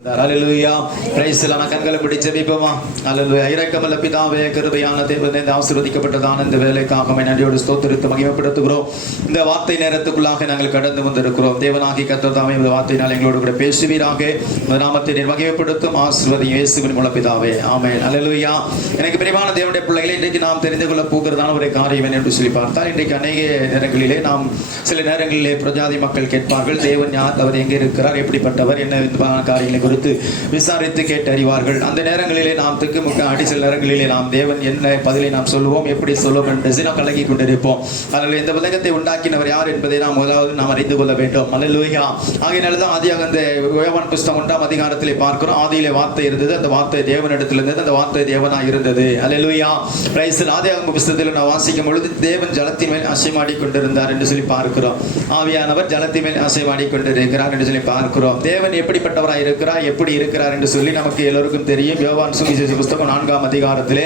Hallelujah. Praise the Lord. கண்களை பிடிச்சு ஜெபிப்போமா. அல்லேலூயா. இரக்கமுள்ள பிதாவே, கிருபையான தேவனே, இந்த ஆசீர்வதிக்கப்பட்டதான இந்த வேலைக்காக நன்றியோடு ஸ்தோத்திரித்து மகிமைப்படுத்துகிறோம். இந்த வார்த்தை நேரத்துக்குள்ளாக நாங்கள் கடந்து வந்திருக்கிறோம். தேவனாகி கர்த்தர் தாமே இந்த வார்த்தையினால் எங்களோடு கூட பேசுவீராக. இந்த நாமத்தை நீர் மகிமைப்படுத்தும் ஆசீர்வதியும் இயேசுவின் மூலம் பிதாவே, ஆமென். அல்லேலூயா. எனக்கு பிரியமான தேவனுடைய பிள்ளைகளை, இன்றைக்கு நாம் தெரிந்து கொள்ள போகிறதான ஒரு காரியம் என்று சொல்லி பார்த்தால், இன்றைக்கு அநேக நேரங்களிலே நாம் சில நேரங்களிலே பிரஜாதி மக்கள் கேட்பார்கள், தேவன் யார், அவர் எங்கே இருக்கிறார், எப்படிப்பட்டவர், என்ன காரியங்களை குறித்து விசாரித்து கேட்டறிவார்கள். அந்த நேரங்களிலே நாம் திக்குமுக்க அடி சில நேரங்களிலே நாம் தேவன் என்ன பதிலை நாம் சொல்லுவோம், எப்படி சொல்லுவோம் என்று நாம் கலங்கி கொண்டிருப்போம். அதில் இந்த உலகத்தை உண்டாக்கினவர் யார் என்பதை நாம் முதலாவது நாம் அறிந்து கொள்ள வேண்டும். அல்லேலூயா. ஆகையினால்தான் ஆதியாக இந்த யோவான் புஸ்தகம் 1ஆம் அதிகாரத்திலே பார்க்கிறோம். ஆதியிலே வார்த்தை இருந்தது, அந்த வார்த்தை தேவனிடத்தில் இருந்தது, அந்த வார்த்தை தேவனாய் இருந்தது. அல்லேலூயா. பிரைஸ். ஆதியாகம புஸ்தகத்தில் நான் வாசிக்கும் பொழுது தேவன் ஜலத்தின் மேல் அசைமாடி கொண்டிருந்தார் என்று சொல்லி பார்க்கிறோம். ஆவியானவர் ஜலத்தின் மேல் அசைமாடி கொண்டிருக்கிறார் என்று சொல்லி பார்க்கிறோம். தேவன் எப்படிப்பட்டவராய் இருக்கிறார், எப்படி இருக்கிறார் என்று சொல்லி நமக்கு எல்லோருக்கும் தெரியும். யோவான் சுவிசேஷ புஸ்தகம் 4ஆம் அதிகாரத்திலே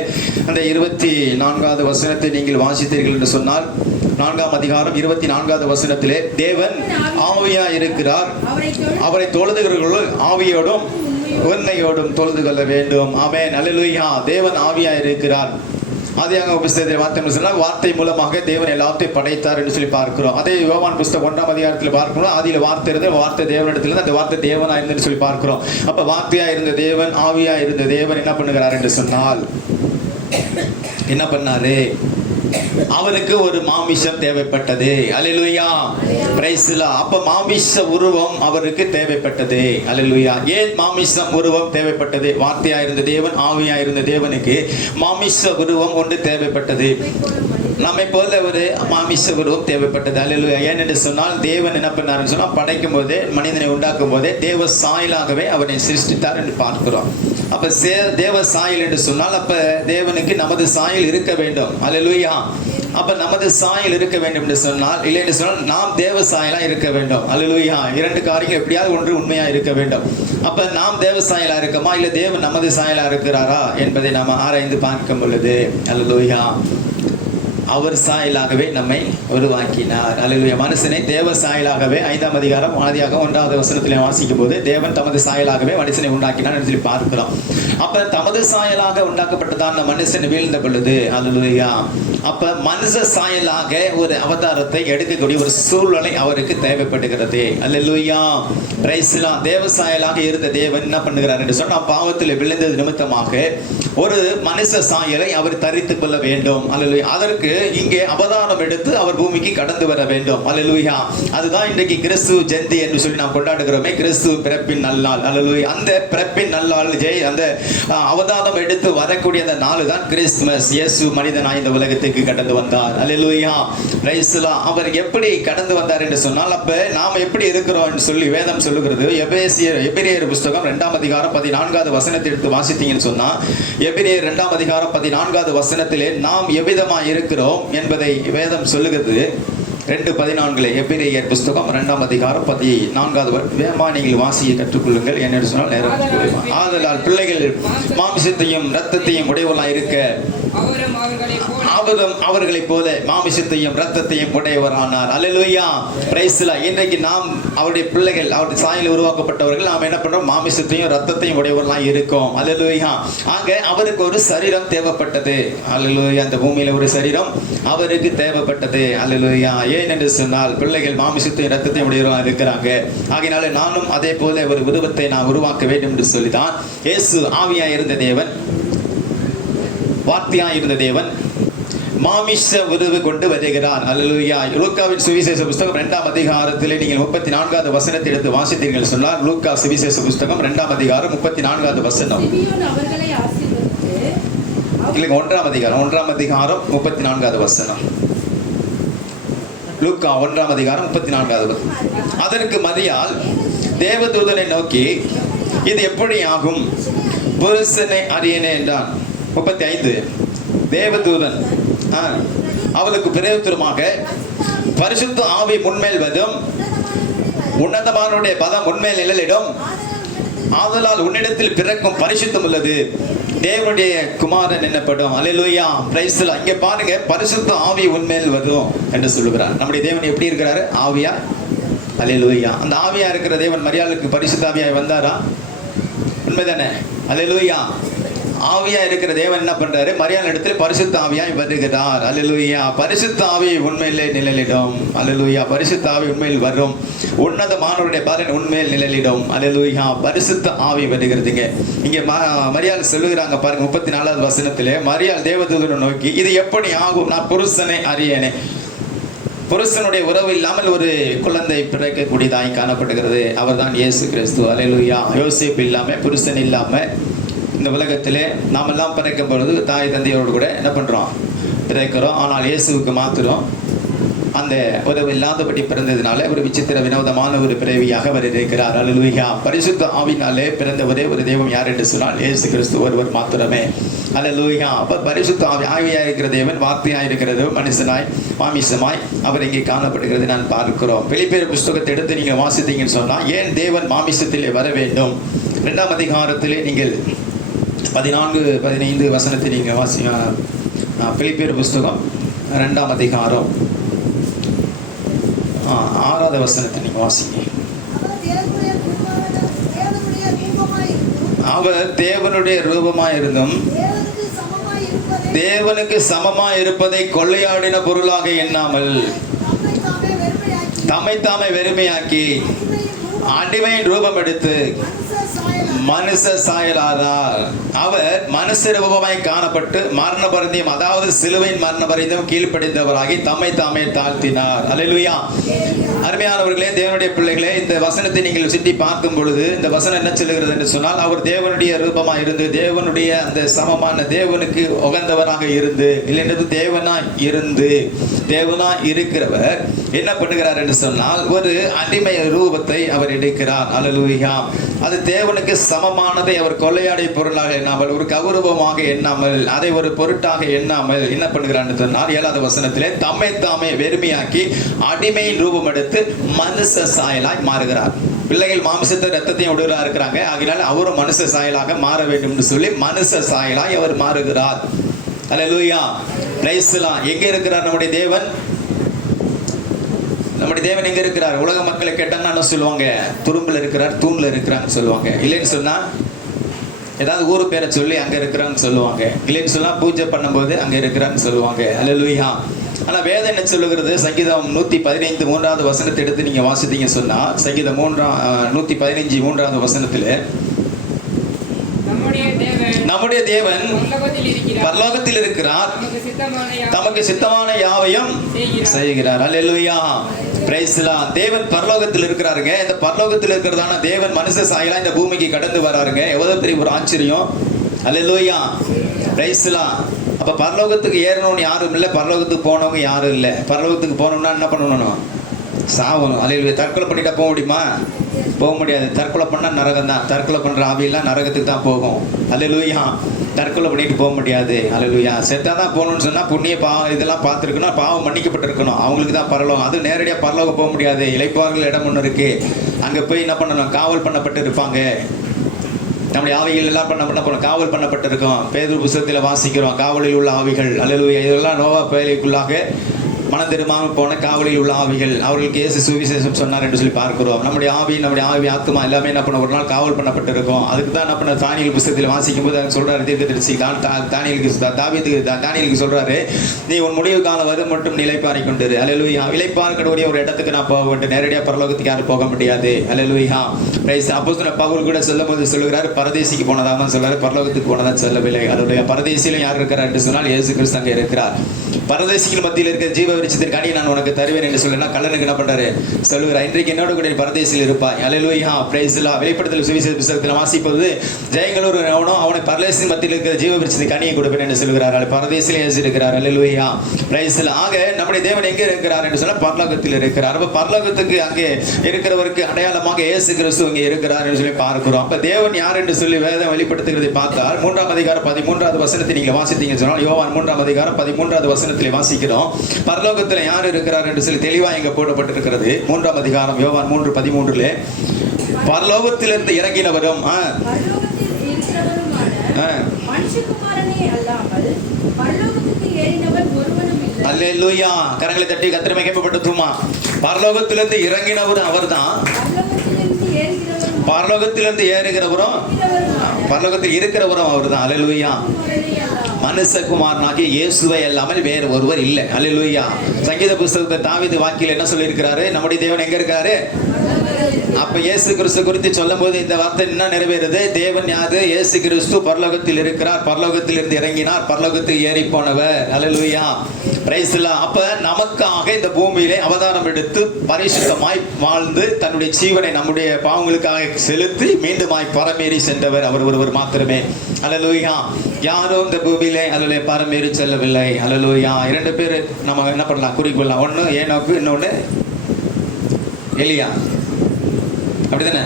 அந்த 24வது வசனத்தை நீங்கள் வாசித்தீர்கள் என்று சொன்னால், 4ஆம் அதிகாரம் 24வது வசனத்திலே தேவன் ஆவியா இருக்கிறார், அவரை தொழுதுகிறவர்கள் ஆவியோடும் உண்மையோடும் தொழுது கொள்ள வேண்டும். ஆமென். அல்லேலூயா. தேவன் ஆவியா இருக்கிறார். ஆதியாகம புஸ்தகத்தில் வார்த்தை மூலமாக தேவன் எல்லாத்தையும் படைத்தார் என்று சொல்லி பார்க்கிறோம். அதே யோவான் புஸ்தகம் 1ஆம் அதிகாரத்தில் பார்க்கிறோம். ஆதியில வார்த்தை இருந்தது, வார்த்தை தேவனிடத்தில், அந்த வார்த்தை தேவனா இருந்ததுன்னு சொல்லி பார்க்கிறோம். அப்ப வார்த்தையா இருந்த தேவன், ஆவியா இருந்த தேவன் என்ன பண்ணுகிறார் என்று சொன்னால், என்ன பண்ணாரு, அவருக்கு ஒரு மாமிசம் தேவைப்பட்டது. அல்லேலூயா. Praise the Lord. அப்ப மாமிச உருவம் அவருக்கு தேவைப்பட்டது. அல்லேலூயா. ஏன் மாமிசம் உருவம் தேவைப்பட்டது? வார்த்தையா இருந்த தேவன், ஆவியா இருந்த தேவனுக்கு மாமிச உருவம் ஒன்று தேவைப்பட்டது. நம்மை போல ஒரு மாமிச உருவம் தேவைப்பட்டது. அல்லேலூயா. ஏன் என்று சொன்னால், தேவன் என்ன பண்ணாருன்னு சொன்னா, படைக்கும் போதே, மனிதனை உண்டாக்கும் போதே தேவ சாயலாகவே அவனை சிருஷ்டித்தார் என்று பார்க்கிறோம். அப்ப தேவ சாயல் என்று சொன்னால், அப்ப தேவனுக்கு நமது சாயல் இருக்க வேண்டும். அல்லேலூயா. அப்ப நமது சாயல் இருக்க வேண்டும் என்று சொன்னால், இல்லை என்று சொன்னால் நாம் தேவ சாயலா இருக்க வேண்டும். அல்லேலூயா. இரண்டு காரியங்கள் எப்படியாவது ஒன்று உண்மையா இருக்க வேண்டும். அப்ப நாம் தேவ சாயலா இருக்கமா, இல்ல தேவன் நமது சாயலா இருக்கிறாரா என்பதை நாம் ஆராய்ந்து பார்க்கும் பொழுது, அல்லேலூயா, அவர் சாயலாகவே நம்மை உருவாக்கினார். அல்லேலூயா. மனுஷனை தேவ சாயலாகவே 5ஆம் அதிகாரம் ஆதியாகமம் 1வது வசனத்திலே வாசிக்கும் போது, தேவன் தமது சாயலாகவே மனுஷனை உண்டாக்கினார் என்று சொல்லி பார்க்கிறோம். அப்ப தமது சாயலாக உண்டாக்கப்பட்டதான் அந்த மனுஷன் வீழ்ந்த பொழுது, அல்லேலூயா, அப்ப மனுஷ சாயலாக ஒரு அவதாரத்தை எடுக்கக்கூடிய ஒரு சூழ்நிலை அவருக்கு தேவைப்படுகிறது. அல்லேலூயா. Praise the Lord. தேவ சாயலாக இருந்த தேவன் என்ன பண்ணுகிறார் என்று சொன்னால், பாவத்தில் விழுந்தது நிமித்தமாக ஒரு மனுஷ சாயலை அவர் தரித்துக் கொள்ள வேண்டும். அல்லேலூயா. அதற்கு இங்கே அவதாரம் எடுத்து அவர் பூமிக்கு கடந்து வர வேண்டும். அல்லேலூயா. அதுதான் இன்றைக்கு கிறிஸ்து ஜெயந்தி என்று சொல்லி நாம் கொண்டாடுகிறோமே, கிறிஸ்து பிறப்பின் நல்நாள். அல்லேலூயா. அந்த பிறப்பின் நல்நாள், அந்த அவதாரம் எடுத்து வரக்கூடிய அந்த நாள் தான் கிறிஸ்துமஸ். இயேசு மனிதனாய் இந்த உலகத்துக்கு கடந்து வந்தார். அல்லேலூயா. Praise the Lord. அவர் எப்படி கடந்து வந்தார் என்று சொன்னால், அப்ப நாம் எப்படி இருக்கிறோம் என்று சொல்லி வேதம் சொல்லுகிறது. எபிரேயர் புஸ்தகம் 2ஆம் அதிகாரம் 14வது வசனத்தை எடுத்து வாசித்தீங்கன்னு சொன்னா, எபிரேயர் 2ஆம் அதிகாரம் 14வது வசனத்திலே நாம் எவ்விதமாய் இருக்கிறோம் என்பதை வேதம் சொல்லுகிறது. 2:14 எபிரேயர் புஸ்தகம் 2ஆம் அதிகாரம் 14வது வேகமா நீங்கள் வாசியை கற்றுக்கொள்ளுங்கள். என்ன சொன்னால் நேரம். ஆதலால் பிள்ளைகள் மாமிசத்தையும் இரத்தத்தையும் உடையவர்களாய் இருக்க அவர்களைப் போல மாமிசத்தையும் இரத்தத்தையும் உடையவரானார். அல்லேலூயா. Praise the Lord. இன்றைக்கு நாம் அவருடைய பிள்ளைகள், அவருடைய சாயலில் உருவாக்கப்பட்டவர்கள், நாம் என்ன பண்றோம், மாமிசத்தையும் இரத்தத்தையும் உடையவர்களாய் இருக்கோம். அல்லேலூயா. ஆக அவருக்கு ஒரு சரீரம் தேவைப்பட்டது. அல்லேலூயா. அந்த பூமியில ஒரு சரீரம் அவருக்கு தேவைப்பட்டது. அல்லேலூயா. ஏன் என்று சொன்னால், பிள்ளைகள் மாமிசத்தையும் இரத்தத்தையும் உடையவர்களாக இருக்கிறாங்க. ஆகையினால நானும் அதே போல ஒரு உருவத்தை நான் உருவாக்க வேண்டும் என்று சொல்லிதான் இயேசு ஆவியா இருந்த தேவன், வார்த்தையா இருந்த தேவன் மாமிச உருவு கொண்டு வருகிறார். அல்லேலூயா. லூக்காவின் சுவிசேஷ புஸ்தகம் 2ஆம் அதிகாரத்திலே நீங்கள் 34வது வசனத்தை எடுத்து வாசித்தீர்கள் சொன்னால், லூக்கா சுவிசேஷ புஸ்தகம் 2ஆம் அதிகாரம் 34வது வசனம். இல்லைங்க, 1ஆம் அதிகாரம் 34வது வசனம். லூக்கா 1ஆம் அதிகாரம் 34வது வசனம். அதற்கு மரியாள் தேவதூதனை நோக்கி, இது எப்படி ஆகும், புருஷனை அறியேனே என்றான். 35 தேவதூதன் அவளுக்கு பிரயோஜனமாக, பரிசுத்த ஆவி முன்மேல் வரும், உன்னதமானுடைய பதம் முன்மேல் நிழலிடும், ஆதலால் உன்னிடத்தில் பிறக்கும் பரிசுத்தம் உள்ளது, தேவனுடைய குமாரன் என்னப்படும். அல்லேலூயா. Praise the Lord. இங்க பாருங்க, பரிசுத்த ஆவி உன்மேல் வரும் என்று சொல்லுகிறார். நம்முடைய தேவன் எப்படி இருக்கிறாரு? ஆவியா. அல்லேலூயா. அந்த ஆவியா இருக்கிற தேவன் மரியாளுக்கு பரிசுத்த ஆவியாய் வந்தாரா? உண்மைதானே? அல்லேலூயா. ஆவியா இருக்கிற தேவன் என்ன பண்றாரு? மரியாள் இடத்துல பரிசுத்த ஆவியாய் வருகிறார். அல்லேலூயா. பரிசுத்த ஆவி உண்மையிலே நிழலிடும். அல்லேலூயா. பரிசுத்த ஆவி உண்மையில் வரும். உன்னதமானவருடைய பலன் உண்மையில் நிழலிடும். அல்லேலூயா. பரிசுத்த ஆவி வருகிறதுங்க. இங்கே மரியாள் சொல்லுகிறாங்க பாருங்க, 34வது வசனத்திலே மரியாள் தேவதூதனை நோக்கி, இது எப்படி ஆகும்? நான் புருஷனை அறியேனே. புருஷனுடைய உறவு இல்லாமல் ஒரு குழந்தை பிறக்கக்கூடியதாய் காணப்படுகிறது. அவர் தான் இயேசு கிறிஸ்து. அல்லேலூயா. யோசேப்பு இல்லாம, புருஷன் இல்லாம இந்த உலகத்திலே நாமெல்லாம் பிறக்கும் பொழுது தாய் தந்தையோடு கூட என்ன பண்றோம்? பிறக்கிறோம். ஆனால் இயேசுவுக்கு மாத்திரம் அந்த உறவு இல்லாதபடி பிறந்ததுனால ஒரு விசித்திர வினோதமான ஒரு பிறவியாக அவர் இருக்கிறார். அல்லேலூயா. பரிசுத்த ஆவினாலே பிறந்த ஒரே ஒரு தெய்வம் யார் என்று சொன்னால் இயேசு கிறிஸ்து ஒருவர் மாத்திரமே. அல்லேலூயா. அப்ப பரிசுத்த ஆவியாய் இருக்கிற தேவன் வார்த்தையாய் இருக்கிறது மனுஷனாய் மாமிசமாய் அவர் இங்கே காணப்படுகிறது நான் பார்க்கிறோம். பிலிப்பியர் புஸ்தகத்தை எடுத்து நீங்கள் வாசித்தீங்கன்னு சொன்னா, ஏன் தேவன் மாமிசத்திலே வர வேண்டும்? 2ஆம் அதிகாரத்திலே நீங்கள் 14-15 வசனத்தை நீங்கள் வாசிங்க. பிலிப்பியர் புஸ்தகம் 2ஆம் அதிகாரம் 6வது வசனத்தை நீங்க வாசிங்க. அவர் தேவனுடைய ரூபமாய் இருந்தும் தேவனுக்கு சமமாய் இருப்பதை கொள்ளையாடின பொருளாக எண்ணாமல் தம்மை தாமே வெறுமையாக்கி அடிமையின் ரூபம் எடுத்து மனுஷ சாயலாதார். அவர் மனுஷ ரூபமாய் காணப்பட்டு மரண பரிந்தியம், அதாவது சிலுவையின் மரண பரிந்தியம் கீழ்ப்படிந்தவராகி தம்மை தாமே தாழ்த்தினார். அல்லேலூயா. அருமையானவர்களே, தேவனுடைய பிள்ளைகளே, இந்த வசனத்தை நீங்கள் சுற்றி பார்க்கும் பொழுது இந்த வசனம் என்ன சொல்லுகிறது என்று சொன்னால், அவர் தேவனுடைய ரூபமாய் இருந்து தேவனுடைய அந்த சமமான தேவனுக்கு உகந்தவராக இருந்து, இல்லைன்றது தேவனாய் இருந்து தேவனாய் இருக்கிறவர் என்ன பண்ணுகிறார் என்று சொன்னால், ஒரு அடிமை ரூபத்தை அவர் எடுக்கிறார். அல்லேலூயா. அது தேவனுக்கு சமமானதை அவர் கொள்ளையாடை பொருளாக எண்ணாமல், ஒரு கௌரவமாக எண்ணாமல், அதை ஒரு பொருட்டாக எண்ணாமல் என்ன பண்ணுகிறார் என்று சொன்னால், 7வது வசனத்திலே தம்மை தாமே வெறுமையாக்கி அடிமையின் ரூபம் எடுத்து மனுஷ சாயலாய் மாறுகிறார். பிள்ளைகள் மாமிசத்தை ரத்தத்தையும் உடலா இருக்கிறாங்க, ஆகினால அவரும் மனுஷ சாயலாக மாற வேண்டும் என்று சொல்லி மனுஷ சாயலாய் அவர் மாறுகிறார். அல்லேலூயா. Praise the Lord. எங்கே இருக்கிறார் நம்முடைய தேவன்? நம்முடைய தேவன் எங்க இருக்கிறார்? உலக மக்களை கேட்டாங்கன்னா என்ன சொல்லுவாங்க? துரும்புல இருக்கிறார், தூண்ல இருக்கிறான்னு சொல்லுவாங்க. இல்லைன்னு சொன்னா ஏதாவது ஊரு பேரை சொல்லி அங்க இருக்கிறான்னு சொல்லுவாங்க. இல்லைன்னு சொன்னா பூஜை பண்ணும்போது அங்க இருக்கிறான்னு சொல்லுவாங்க. அல்லேலூயா. ஆனா வேதம் என்ன சொல்லுகிறது? சங்கீதம் 115 3வது வசனத்தை எடுத்து நீங்க வாசித்தீங்க சொன்னா, சங்கீதம் 115 3வது வசனத்துல நம்முடைய தேவன் பரலோகத்தில் இருக்கிறார், தமக்கு சித்தமான யாவையும் செய்கிறார். அல்லேலூயா. Praise the Lord. தேவன் பரலோகத்தில் இருக்கிறாருங்க. இந்த பரலோகத்தில் இருக்கிறதான தேவன் மனுஷ சாயலா இந்த பூமிக்கு கடந்து வராருங்க. எவ்வளவு பெரிய ஒரு ஆச்சரியம். அல்லேலூயா. Praise the Lord. அப்ப பரலோகத்துக்கு ஏறணும்னு யாரும் இல்லை, பரலோகத்துக்கு போனவங்க யாரும் இல்லை. பரலோகத்துக்கு போனோம்னா என்ன பண்ணணும்? சாவணும். அல்லேலூயா. தற்கொலை பண்ணிட்டா போக முடியுமா? போக முடியாது. தற்கொலை பண்ணா நரகம் தான். தற்கொலை பண்ற ஆவியெல்லாம் நரகத்துக்கு தான் போகும். அல்லேலூயா. தற்கொலை பண்ணிட்டு போக முடியாது. அல்லேலூயா. செத்தாதான் போகணும்னு சொன்னா புண்ணிய பாவம் இதெல்லாம் பார்த்துருக்கணும், பாவம் மன்னிக்கப்பட்டிருக்கணும், அவங்களுக்கு தான் பரலோகம். அது நேரடியாக பரலோகம் போக முடியாது. இளைப்பாறுதல் இடம் ஒன்று இருக்கு, அங்க போய் என்ன பண்ணணும்? காவல் பண்ணப்பட்டு இருப்பாங்க. நம்முடைய ஆவிகள் எல்லாம் பண்ண காவல் பண்ணப்பட்டிருக்கோம். பேதுரு புத்தகத்தில் வாசிக்கிறோம், காவலில் உள்ள ஆவிகள். அல்லேலூயா. இதெல்லாம் நோவா பயலுக்குள்ளாக மனம் திரும்பாமல் போன காவலில் உள்ள ஆவிகள், அவர்களுக்கு இயேசு சுவிசேஷம் சொன்னார் என்று சொல்லி பார்க்கிறோம். நம்முடைய ஆவி ஆத்மா எல்லாமே என்ன பண்ண ஒரு நாள் காவல் பண்ணப்பட்டிருக்கும். அதுக்கு தான் என்ன பண்ண தானியேல் புத்தகத்தில் வாசிக்கும் போது சொல்றாரு, தீர்க்கதரிசி தானியேலுக்கு சொல்றாரு, நீ உன் முடிவு காலம் வரும் மட்டும் நிலைப்பாறை கொண்டிரு. அல்லேலூயா. இளைப்பாறக்கூடிய ஒரு இடத்துக்கு நான் போக வேண்டும். நேரடியாக பரலோகத்துக்கு யாரும் போக முடியாது. அல்லேலூயா. அப்போஸ்தலன் பவுல் கூட சொல்லும் போது சொல்லுகிறாரு, பரதேசிக்கு போனதாக தான் சொல்றாரு, பரலோகத்துக்கு போனதான் சொல்லவில்லை. அதோடைய பரதேசியிலும் யார் இருக்கிறார் என்று சொன்னால் இயேசு கிறிஸ்து அங்கே இருக்கிறார். பரதேசிகள் மத்தியில் இருக்கிற ஜீவ விருட்சத்தின் கனியை நான் உனக்கு தருவேன் என்று சொல்லினா கல்லனுக்கு என்ன பண்றாரு? சொல்லுகிறார், இன்றைக்கு என்னோட கூட பரதேசியில் இருப்பாய். அல்லேலூயா. Praise the Lord. வெளிப்படுத்தல் சுவிசேஷ புத்தகத்தில் வாசிப்பது, ஜெயங்களூர் அவனை பரதேசின் மத்தியில் இருக்கிற ஜீவ விருட்சத்தின் கனியை கொடுப்பேன் என்று சொல்லுகிறார். பரதேசில் இயேசு இருக்கிறார். அல்லேலூயா. Praise the Lord. ஆக நம்முடைய தேவன் எங்கே இருக்கிறார் என்று சொன்னால் பரலோகத்தில் இருக்கிறார். அப்ப பரலோகத்துக்கு அங்கே இருக்கிறவருக்கு அடையாளமாக இயேசு கிறிஸ்து இங்கே இருக்கிறார் என்று சொல்லி பார்க்கிறோம். அப்ப தேவன் யார் என்று சொல்லி வேதம் வெளிப்படுத்துகிறதை பார்த்தால் 3ஆம் அதிகாரம் 13வது வசனத்தை நீங்க வாசித்தீங்க சொன்னால், யோவான் 3ஆம் அதிகாரம் 13வது வசனத்திலே வாசிக்கிறோம், பரலோகத்தில் யார் இருக்கிறார் என்று சொல்லி தெளிவா இங்க போடப்பட்டிருக்கிறது. 3ஆம் அதிகாரம் யோவான் 3:13 பரலோகத்திலிருந்து இறங்கினவரும் அல்லேலூயா. கரங்களை தட்டி கர்த்தரை மகிமைப்படுத்துமா. பரலோகத்திலிருந்து இறங்கினவர் அவர்தான், பரலோகத்திலிருந்து ஏறுகிறவரும் பரலோகத்தில் இருக்கிறவரும் அவர் தான். அல்லேலூயா. மனுஷகுமாரனாகிய இயேசுவை அல்லாமல் வேறு ஒருவர் இல்லை. அல்லேலூயா. சங்கீத புஸ்தகத்தை தாவீது வாக்கில் என்ன சொல்லியிருக்கிறாரு? நம்முடைய தேவன் எங்க இருக்காரு? அப்ப இயேசு கிறிஸ்து குறித்து சொல்லும் போது இந்த வார்த்தை என்ன நிறைவேறுது? தேவன் யாது? இயேசு கிறிஸ்து பரலோகத்தில் இருக்கிறார், பரலோகத்தில் இருந்து இறங்கினார், பரலோகத்தில் ஏறி போனவர். அல்லேலூயா. Praise the Lord. அப்ப நமக்காக இந்த பூமியிலே அவதாரம் எடுத்து பரிசுத்தமாய் வாழ்ந்து தன்னுடைய ஜீவனை நம்முடைய பாவங்களுக்காக செலுத்தி மீண்டுமாய் பரமேறி சென்றவர் அவர் ஒருவர் மாத்திரமே. அல்லேலூயா. யாரும் இந்த பூமியிலே அல்லேலூயா பரமேறி செல்லவில்லை. அல்லேலூயா. 2 பேர் நம்ம என்ன பண்ணலாம்? குறிப்பிடலாம். ஒன்னு ஏனோக்கு, இன்னொன்னு எலியா. அப்படிதானே?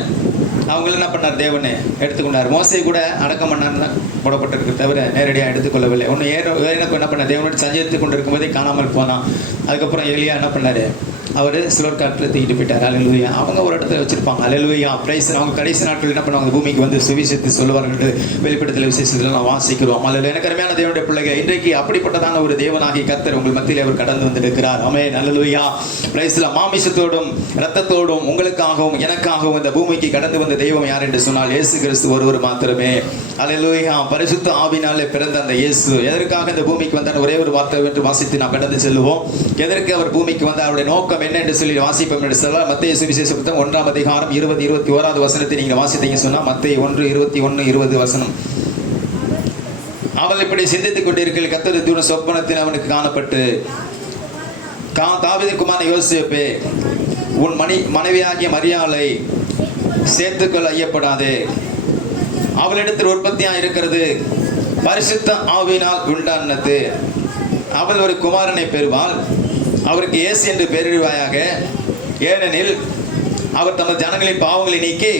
அவங்க என்ன பண்ணார்? தேவனை எடுத்துக்கொண்டார். மோசே கூட அடக்கம் பண்ணார் போடப்பட்டிருக்கு, தவிர நேரடியாக எடுத்துக்கொள்ளவில்லை. ஒன்று ஏனோக்கு என்ன பண்ணார்? தேவனோடு சஞ்சரித்து கொண்டிருக்கும் போதே காணாமல் போனான். அதுக்கப்புறம் எலியா என்ன பண்ணாரு? அவர் சிலர் காட்டில் தூக்கிட்டு போயிட்டார். அல்லேலூயா. அவங்க ஒரு இடத்துல வச்சிருப்பாங்க. அல்லேலூயா. பிரைஸ். அவங்க கடைசி நாட்கள் என்ன பண்ணுவாங்க? பூமிக்கு வந்து சுவிசேஷத்தை சொல்லுவார்கள். வெளிப்படுத்தல் விசேஷத்தில் நான் வாசிக்கிறோம். அல்லேலூயா. எனக்கு அருமையான தேவனுடைய பிள்ளைகள், இன்றைக்கு அப்படிப்பட்டதான ஒரு தேவனாகி கர்த்தர் உங்கள் மத்தியில் அவர் கடந்து வந்திருக்கிறார். ஆமென். அல்லேலூயா. பிரைஸ். மாமிசத்தோடும் இரத்தத்தோடும் உங்களுக்காகவும் எனக்காகவும் இந்த பூமிக்கு கடந்து வந்த தெய்வம் யார் என்று சொன்னால் இயேசு கிறிஸ்து ஒருவர் மாத்திரமே. அல்லேலூயா. பரிசுத்த ஆவினாலே பிறந்த அந்த இயேசு எதற்காக இந்த பூமிக்கு வந்தார்? ஒரே ஒரு வார்த்தை என்று வாசித்து நாம் கடந்து செல்லுவோம். எதற்கு அவர் பூமிக்கு வந்தார்? அவருடைய நோக்கம் என்ன என்று சொல்லி வாசிப்போம் என்று சொன்னால் மத்தேயு சுவிசேஷ புத்தகம் 1ஆம் அதிகாரம் 20-21 வசனத்தை நீங்க வாசித்தீங்க சொன்னா மத்தேயு 1:21-20 வசனம். அவள் இப்படி சிந்தித்துக் கொண்டிருக்கையில் கர்த்தருடைய தூதன் சொப்பனத்தில் அவனுக்கு காணப்பட்டு, தாவீதின் குமாரன் யோசேப்பே, உன் மனைவியாகிய மரியாளை சேர்த்துக்கொள்ள ஐயப்படாதே. அவளிடத்தில் உற்பத்தியா இருக்கிறது பரிசுத்த ஆவியினால் உண்டானது. அவள் ஒரு குமாரனை பெறுவாள், அவருக்கு இயேசு என்று பெயரிடுவாயாக. ஏனெனில் அவர் தமது ஜனங்களின் பாவங்களை நீக்கி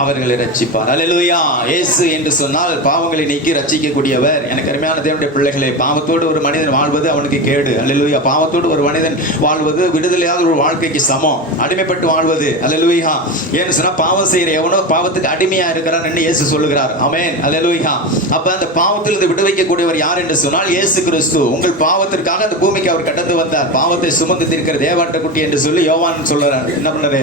அவர்களை ரட்சிப்பார். அல்லேலூயா. இயேசு என்று சொன்னால் பாவங்களை நீக்கி ரட்சிக்கக்கூடியவர். எனக்கு அருமையான தேவனுடைய பிள்ளைகளே, பாவத்தோடு ஒரு மனிதன் வாழ்வது அவனுக்கு கேடு. அல்லேலூயா. பாவத்தோடு ஒரு மனிதன் வாழ்வது விடுதலையாத ஒரு வாழ்க்கைக்கு சமம். அடிமைப்பட்டு வாழ்வது. அல்லேலூயா. ஏன்னு சொன்னா பாவம் செய்கிற எவனோ பாவத்துக்கு அடிமையா இருக்கிறான் என்று இயேசு சொல்லுகிறார். ஆமென். அல்லேலூயா. அப்ப அந்த பாவத்திலிருந்து விடுவிக்கக்கூடியவர் யார் என்று சொன்னால் இயேசு கிறிஸ்து. உங்கள் பாவத்திற்காக அந்த பூமிக்கு அவர் கடந்து வந்தார். பாவத்தை சுமந்து தீர்க்கிற தேவாட்டுக்குட்டி என்று சொல்லி யோவான் சொல்றார். என்ன பண்ணாரு?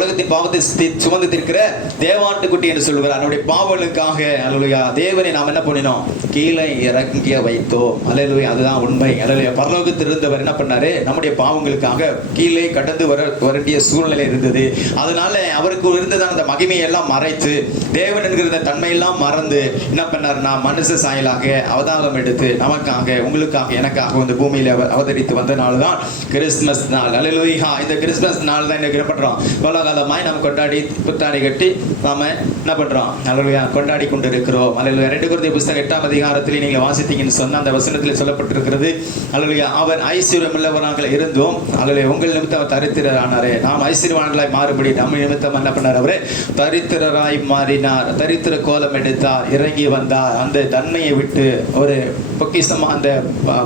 உலகத்தின் பாவத்தை சுமந்து தீர்க்கிற தேவாட்டுக்குட்டி என்று சொல்லுகிறார். நம்முடைய பாவங்களுக்காக அல்லேலூயா தேவனை நாம் என்ன பண்ணினோம்? கீழே இறங்கிய வைத்தோம். அல்லேலூயா. அதுதான் உண்மை. அல்லேலூயா. பரலோகத்தில் இருந்தவர் என்ன பண்ணாரு? நம்முடைய பாவங்களுக்காக கீழே கடந்து வர வேண்டிய சூழ்நிலை இருந்தது. அதனால அவருக்கு இருந்ததான அந்த மகிமையை எல்லாம் மறைத்து தேவன் என்கிற தன்மையெல்லாம் மறந்து என்ன பண்ணாருன்னா மனுஷ சாயலாக அவதாரம் எடுத்து நமக்காக உங்களுக்காக எனக்காக இந்த பூமியில அவதரித்து வந்த நாள் தான் கிறிஸ்துமஸ் நாள். அல்லேலூயா. இந்த கிறிஸ்துமஸ் நாள் தான் என்ன பண்றோம்? கோலாகலமாய் நாம் கொண்டாடி புத்தாடை கட்டி நாம என்ன பண்றோம்? அல்லேலூயா கொண்டாடி கொண்டு இருக்கிறோம். அல்லேலூயா. 2 கொரிந்தியர் புத்தகம் 8ஆம் அதிகாரத்தில் நீங்க வாசித்தீங்கன்னு சொன்ன அந்த வசனத்தில் சொல்லப்பட்டிருக்கிறது. அல்லேலூயா. அவர் ஐஸ்வர்யம் உள்ளவராக இருந்தோம். அல்லேலூயா. உங்கள் நிமித்தம் அவர் தரித்திரரானாரே. நாம் ஐஸ்வர்யவான்களாய் மாறுபடி நம்ம நிமித்தம் என்ன பண்ணார்? அவரே தரித்திரராய் மாறினார். தரித்திர கோலம் எடுத்தார், இறங்கி வந்தார். அந்த தன்மையை விட்டு ஒரு பொக்கிஷமா அந்த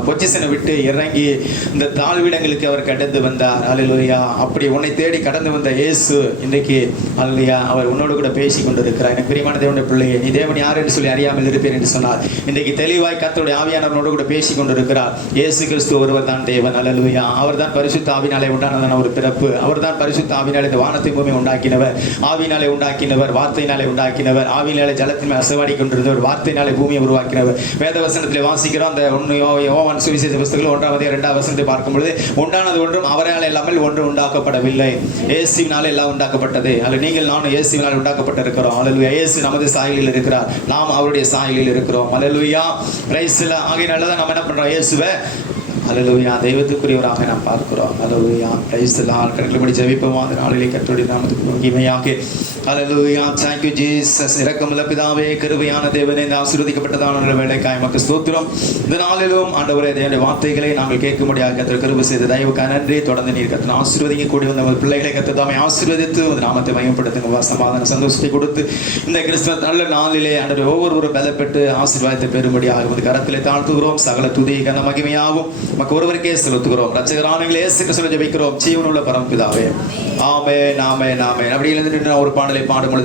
பொசிஷனை விட்டு இறங்கி இந்த தாழ்விடங்களுக்கு அவர் கடந்து வந்தார். அல்லேலூயா. அப்படி உன்னை தேடி கடந்து வந்த இயேசு இன்றைக்கு அல்லேலூயா அவர் உன்னோடு கூட பேசி கொண்டிருக்கிறார். எனக்கு பிரியமான தேவனுடைய பிள்ளையே, நீ தேவன் யார் என்று சொல்லி அறியாமல் இருப்பேன் என்று சொன்னார். இன்றைக்கு தெளிவாய் கர்த்தருடைய ஆவியானவரோடு கூட பேசி கொண்டிருக்கிறார். இயேசு கிறிஸ்து ஒருவர் தான் தேவன். அல்லேலூயா. அவர் தான் பரிசுத்த ஆவியினாலே உண்டானதான ஒரு பிறப்பு. அவர் தான் பரிசுத்த ஆவியினாலே இந்த வானத்தை பூமி உண்டாக்கினவர். ஆவியினாலே உண்டாக்கினவர், வார்த்தையினாலே உண்டாக்கினவர். ஆவியினாலே ஜலத்தின் மேல் அசைவாடி கொண்டிருந்தவர், வார்த்தையினாலே பூமியை உருவாக்கினவர். வேத வசனத்திலே வாசிக்கிறோம். அந்த யோவான் சுவிசேஷ புத்தகத்தில் 1ஆம் அதிகாரம் 2ஆம் வசனத்தை பார்க்கும் பொழுது உண்டானது ஒன்றும் அவரால் இல்லாமல் ஒன்றும் உண்டாக்கப்படவில்லை. இயேசுவினாலே எல்லாம் உண்டாக்கப்பட்டது. அல்ல நீங்கள் நானும் இயேசுவினால் உண்டாக்கப்பட்டிருக்கிறோம். அல்லேலூயா. இயேசு நமது சாயலில் இருக்கிறார், நாம் அவருடைய சாயலில் இருக்கிறோம். அல்லேலூயா. Praise the Lord. ஆகையினால தான் நம்ம என்ன பண்றோம்? இயேசுவை அல்லேலூயா தெய்வத்துக்குரியவராக நாம் பார்க்கிறோம். அல்லேலூயா. Praise the Lord. கண்களை ஜெபிப்போம். அந்த நாளிலே கர்த்தருடைய நாமத்துக்கு மகிமையாக. அல்லேலூயா. Thank you Jesus. இரக்கமுள்ள பிதாவே, கிருபையான தேவனே, இந்த ஆசீர்வதிக்கப்பட்டதான வேளைக்காய் உமக்கு ஸ்தோத்திரம். இந்த நாளிலும் ஆண்டவரே தேவனுடைய வார்த்தைகளை நாங்கள் கேட்கும்படியாக கர்த்தர் கிருபை செய்த தயவுக்காக நன்றி. தொடர்ந்து நீர் கர்த்தர் ஆசீர்வதிக்க கூடி வந்த உங்கள் பிள்ளைகளை கர்த்தர் தாமே ஆசீர்வதித்து உங்கள் நாமத்தை மகிமைப்படுத்துங்க. சமாதான சந்தோஷத்தை கொடுத்து இந்த கிறிஸ்துமஸ் நல்ல நாளிலே ஆண்டவரே ஒவ்வொருவரும் பலப்பட்டு ஆசீர்வாதத்தை பெறும்படியாக உங்கள் கரத்திலே தாழ்த்துகிறோம். சகல துதி கன மகிமையாகும் நமக்கு ஒருவருக்கே செலுத்துகிறோம். ரட்சகரான இயேசு கிறிஸ்துவை ஜெபிக்கிறோம். ஜீவனுள்ள பரமபிதாவே. ஆமென். ஆமென். ஆமென். அப்படி இருந்து ஒரு பாடலை பாடும் பொழுது